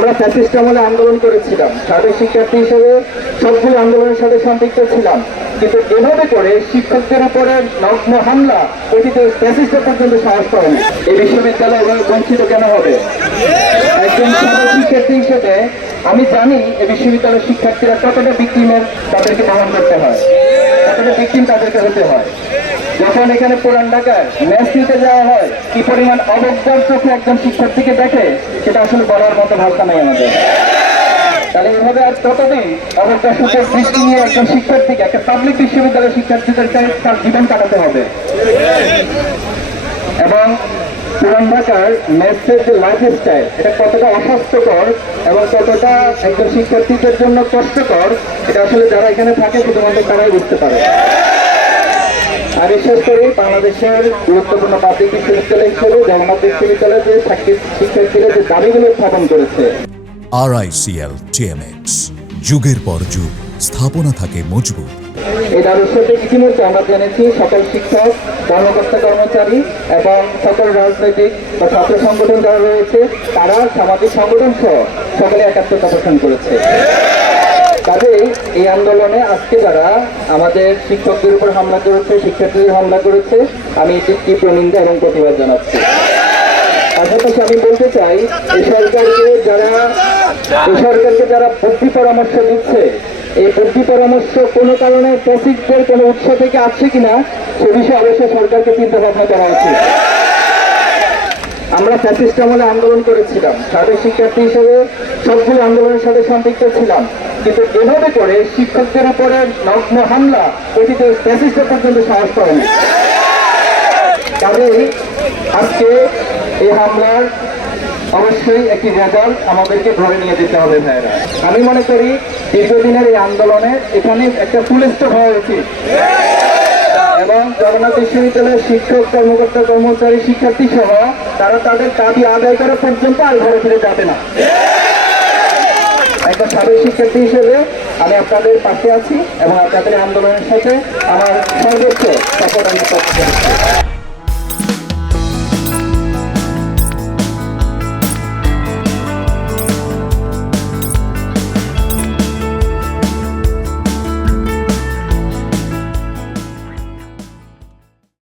আমরা ফ্যাসিস্ট আমলে আন্দোলন করেছিলাম, সাবেক শিক্ষার্থী হিসেবে সবগুলো আন্দোলনের সাথে সম্পৃক্ত ছিলাম, কিন্তু এভাবে করে শিক্ষকদের উপরে নগ্ন হামলা অতীতে ফ্যাসিস্ট পর্যন্ত সাহস করেন। এই বিশ্ববিদ্যালয় এভাবে বঞ্চিত কেন হবে? একজন সাবেক শিক্ষার্থী হিসেবে আমি জানি এই বিশ্ববিদ্যালয়ের শিক্ষার্থীরা কতটা ভিকটিমের তাদেরকে বহন করতে হয়, কতটা ভিকটিম তাদেরকে হতে হয়। যখন এখানে পুরান ঢাকায় ম্যাচ নিতে যাওয়া হয়, কি পরিমাণ অবজ্ঞার চোখে একজন শিক্ষার্থীকে দেখে সেটা আসলে বলার মতো ভাষা নেই আমাদের। তাহলে এভাবে আর কতদিন অবজ্ঞার চোখের দৃষ্টি নিয়ে একজন শিক্ষার্থীকে, একটা পাবলিক বিশ্ববিদ্যালয়ের শিক্ষার্থীদেরকে তার জীবন কাটাতে হবে? এবং পুরান ঢাকার মেসের যে লাইফস্টাইল, এটা কতটা অস্বাস্থ্যকর এবং কতটা একজন শিক্ষার্থীদের জন্য কষ্টকর, এটা আসলে যারা এখানে থাকে শুধুমাত্র তারাই বুঝতে পারে। আর বিশেষ করে বাংলাদেশের গুরুত্বপূর্ণ পাবলিক বিশ্ববিদ্যালয় হিসেবে জগন্নাথ বিশ্ববিদ্যালয়ের যে শিক্ষার্থীরা যে দাবিগুলো উত্থাপন করেছে। RICL TMX, যুগের পর যুগ স্থাপনা থাকে মজবুত। এই দাবির সাথে ইতিমধ্যে আমরা জেনেছি সকল শিক্ষক, কর্মকর্তা, কর্মচারী এবং সকল রাজনৈতিক বা ছাত্র সংগঠন যারা রয়েছে তারা সামাজিক সংগঠন সহ সকলে একাত্মতা পোষণ করেছে। কাজেই এই আন্দোলনে আজকে যারা আমাদের শিক্ষকদের উপর হামলা করেছে, শিক্ষার্থীদের হামলা করেছে, আমি এটি তীব্র নিন্দা এবং প্রতিবাদ জানাচ্ছি। পাশাপাশি আমি বলতে চাই, এই সরকারকে যারা বুদ্ধি পরামর্শ দিচ্ছে, এই বুদ্ধি পরামর্শ কোনো কারণে ফ্যাসিস্টদের কোনো উৎস থেকে আসছে কিনা সে বিষয়ে অবশ্যই সরকারকে চিন্তা ভাবনা করা উচিত। আমরা ফ্যাসিস্ট আমলে আন্দোলন করেছিলাম, সাবেক শিক্ষার্থী হিসেবে সবগুলো আন্দোলনের সাথে সম্পৃক্ত ছিলাম, কিন্তু এভাবে করে শিক্ষকদের উপরে নগ্ন হামলা অতীতে ফ্যাসিস্ট পর্যন্ত সাহস করেন। কাজেই আজকে এই হামলার অবশ্যই একটি রেজাল্ট আমাদেরকে ধরে নিয়ে যেতে হবে ভাইয়েরা। আমি মনে করি দীর্ঘদিনের এই আন্দোলনে এখানে একটা ফুল স্টপ হওয়া উচিত এবং জগন্নাথ বিশ্ববিদ্যালয়ের শিক্ষক, কর্মকর্তা, কর্মচারী, শিক্ষার্থী সহ তারা তাদের দাবি আদায় করা পর্যন্ত আর ঘরে ফিরে যাবে না। একটা সাবেক শিক্ষার্থী হিসেবে আমি আপনাদের পাশে আছি এবং আপনাদের আন্দোলনের সাথে আমার সর্বোচ্চ সাপোর্ট আমি করতে চাই।